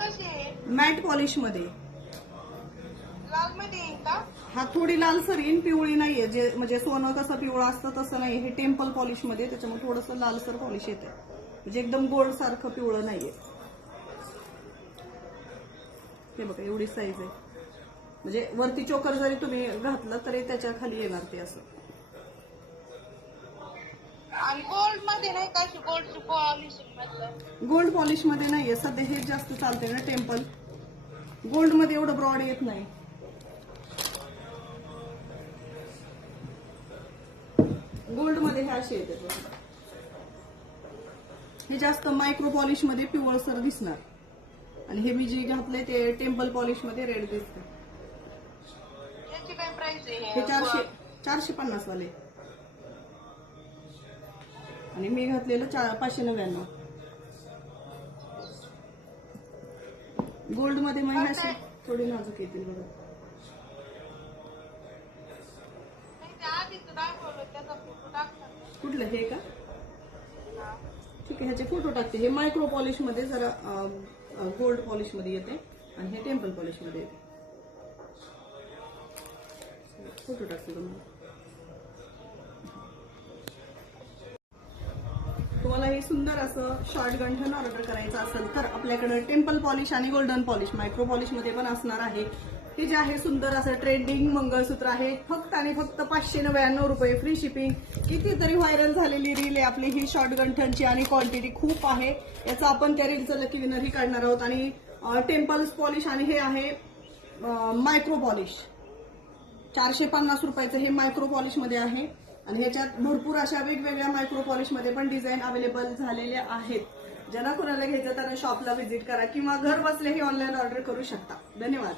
कशी आहे? Mat polish मध्ये. लाल मध्ये येईल का? हा थोडी लालसर येईन, पिवळी नाहीये. जे म्हणजे सोनं कसं पिवळं असतं तसं नाही, हे टेम्पल पॉलिश मध्ये, त्याच्यामुळे थोडंसं लालसर पॉलिश येते. म्हणजे एकदम गोल्ड सारखं पिवळं नाहीये. हे बघा एवढी साईज आहे. म्हणजे वरती चोकर जरी तुम्ही घातलं तरी त्याच्या खाली येणार ते असं. आणि गोल्ड मध्ये नाही का? गोल्ड पॉलिशिंग मधलं गोल्ड पॉलिश मध्ये नाहीये सध्या, हे जास्त चालते ना टेम्पल. गोल्ड मध्ये एवढं ब्रॉड येत नाही. गोल्ड मध्ये हे असे येते. हे जास्त मायक्रो पॉलिश मध्ये पिवळसर दिसणार. आणि हे मी जे घातले ते टेम्पल पॉलिश मध्ये रेड दिसते. याची काय प्राइस आहे? हे 450 वाले. आणि मी घातलेलं 599. गोल्ड मध्ये मग अशी थोडी नाजूक येतील बघा. आधीच दाखवलं त्याचा फोटो टाकतात. कुठलं हे का? ठीक आहे, ह्याचे फोटो टाकते. हे मायक्रो पॉलिश मध्ये जरा गोल्ड पॉलिश मध्ये येते आणि हे टेम्पल पॉलिश मध्ये येते. फोटो टाकते तुम्हाला. तुम्हाला हे सुंदर असं शॉर्ट गंठन ऑर्डर करायचं असेल तर आपल्याकडे टेम्पल पॉलिश आणि गोल्डन पॉलिश मायक्रो पॉलिश मध्ये पण असणार आहे. हे जे आहे सुंदर असं ट्रेंडिंग मंगळसूत्र आहे. फक्त आणि फक्त 599 रुपये, फ्री शिपिंग. कितीतरी व्हायरल झालेली रील आहे आपली ही शॉर्ट गंठनची आणि क्वांटिटी खूप आहे. याचा आपण त्या रीलचं लकी विनरही काढणार आहोत. आणि टेम्पल्स पॉलिश आणि हे आहे मायक्रो पॉलिश. 450 रुपयाचं हे मायक्रो पॉलिश मध्ये आहे. आणि ह्याच्यात भरपूर अशा वेगवेगळ्या मायक्रो पॉलिश मध्ये पण डिझाईन अवेलेबल झालेल्या आहेत. ज्यांना कोणाला घ्यायचं त्यांना शॉपला व्हिजिट करा किंवा घर बसल्याही ऑनलाईन ऑर्डर करू शकता. धन्यवाद.